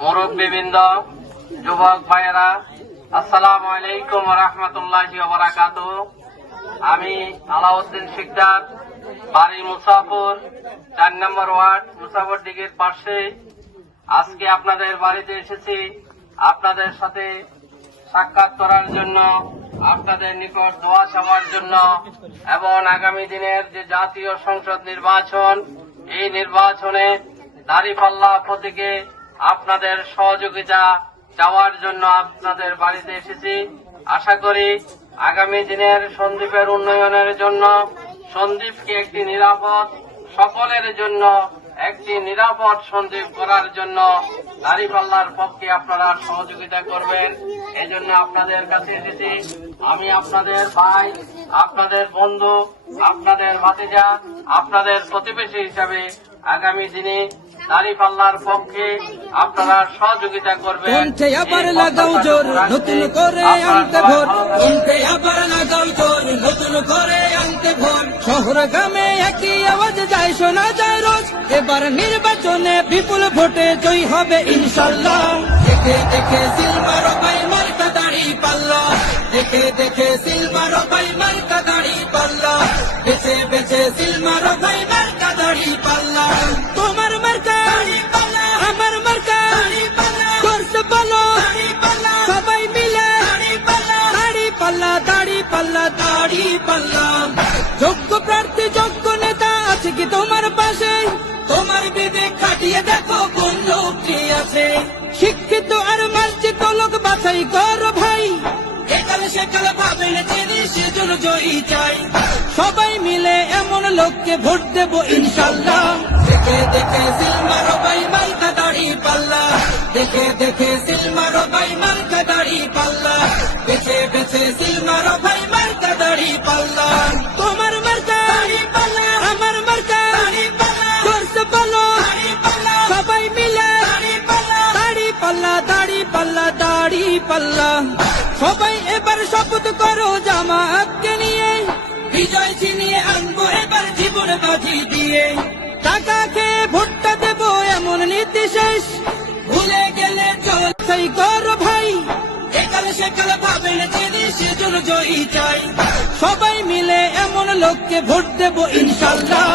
মুরব্বীবৃন্দ, যুবক ভাইয়েরা, আসসালামু আলাইকুম ওয়া রাহমাতুল্লাহি ওয়া বারাকাতুহু। আমি আলাউদ্দিন শিকদার, বাড়ি মুসাফর, 4 নম্বর ওয়ার্ড, মুসাফর দিঘির পাশে। আজকে আপনাদের বাড়িতে এসেছি আপনাদের সাথে সাক্ষাৎ করার জন্য, আপনাদের নিকট দোয়া চাওয়ার জন্য এবং আগামী দিনের যে জাতীয় সংসদ নির্বাচন, এই নির্বাচনে দাঁড়িপাল্লা প্রতীকে আপনাদের সহযোগিতা চাওয়ার জন্য আপনাদের বাড়িতে এসেছি। আশা করি আগামী দিনের সন্দ্বীপের উন্নয়নের জন্য, সন্দ্বীপকে একটি নিরাপদ, সকলের জন্য একটি নিরাপদ সন্দ্বীপ করার জন্য দাঁড়িপাল্লার পক্ষে আপনারা সহযোগিতা করবেন। এই জন্য আপনাদের কাছে এসেছি। আমি আপনাদের ভাই, আপনাদের বন্ধু, আপনাদের ভাতিজা, আপনাদের প্রতিবেশী হিসাবে আগামী দিনে দাঁড়িপাল্লার পক্ষে আপনারা সহযোগিতা করবেন। কণ্ঠে আবার লাগাও জোর, নতুন করে আনতে ভোর। কণ্ঠে আবার লাগাও জোর, নতুন করে আনতে ভোর। শহর গ্রামে একই আওয়াজ যায়, শোনা যায় রোজ। এবার নির্বাচনে বিপুল ভোটে জয়ী হবে ইনশাল্লাহ। দেখে দেখে সিলমার ভাই মার্কা দাঁড়িপাল্লা, দেখে দেখে সিলমার ভাই মার্কা দাঁড়িপাল্লা, বেছে বেছে সিলমার ভাই মার্কা দাঁড়িপাল্লা। তোমার মার্কা দাঁড়িপাল্লা, আমার মার্কা দাঁড়িপাল্লা, করতে বলো দাঁড়িপাল্লা, সবাই মিলে দাঁড়িপাল্লা, দাঁড়িপাল্লা, দাঁড়িপাল্লা, দাঁড়িপাল্লা। যোগ্য প্রার্থী, যোগ্য নেতা আছে কি তোমার পাশে? তোমার বিবেক খাটিয়ে দেখো কোন লোকটি আছে। শিক্ষিত আর মার্জিত লোক বাছাই করো ভাই, একাল সেকাল ভাবেন তিনি সেজন্য জয়ী চাই। সবাই মিলে এমন লোককে ভোট দেব ইনশাল্লাহ। দেখে দেখে সিলমার ভাই মার্কা দাঁড়িপাল্লা, দেখে দেখে সিলমার ভাই মার্কা দাঁড়িপাল্লা, বেছে বেছে সিলমার ভাই মার্কা দাঁড়িপাল্লা। তোমার মার্কা দাঁড়িপাল্লা, আমার মার্কা দাঁড়িপাল্লা, করতে বলো দাঁড়িপাল্লা, সবাই মিলে দাঁড়িপাল্লা, দাঁড়িপাল্লা, দাঁড়িপাল্লা, দাঁড়িপাল্লা। সবাই এবার শপথ করো জামাতকে নিয়ে, বিজয় ছিনিয়ে আনবো এবার জীবন বাজি দিয়ে। টাকা খেয়ে ভোটটা দেবো এমন নীতি শেষ, ভুলে গেলে চলছাই করো ভাই, একাল সেকাল ভাবেন তিনি সেজন্য জয়ী চাই। সবাই মিলে এমন লোককে ভোট দেবো ইনশাল্লাহ।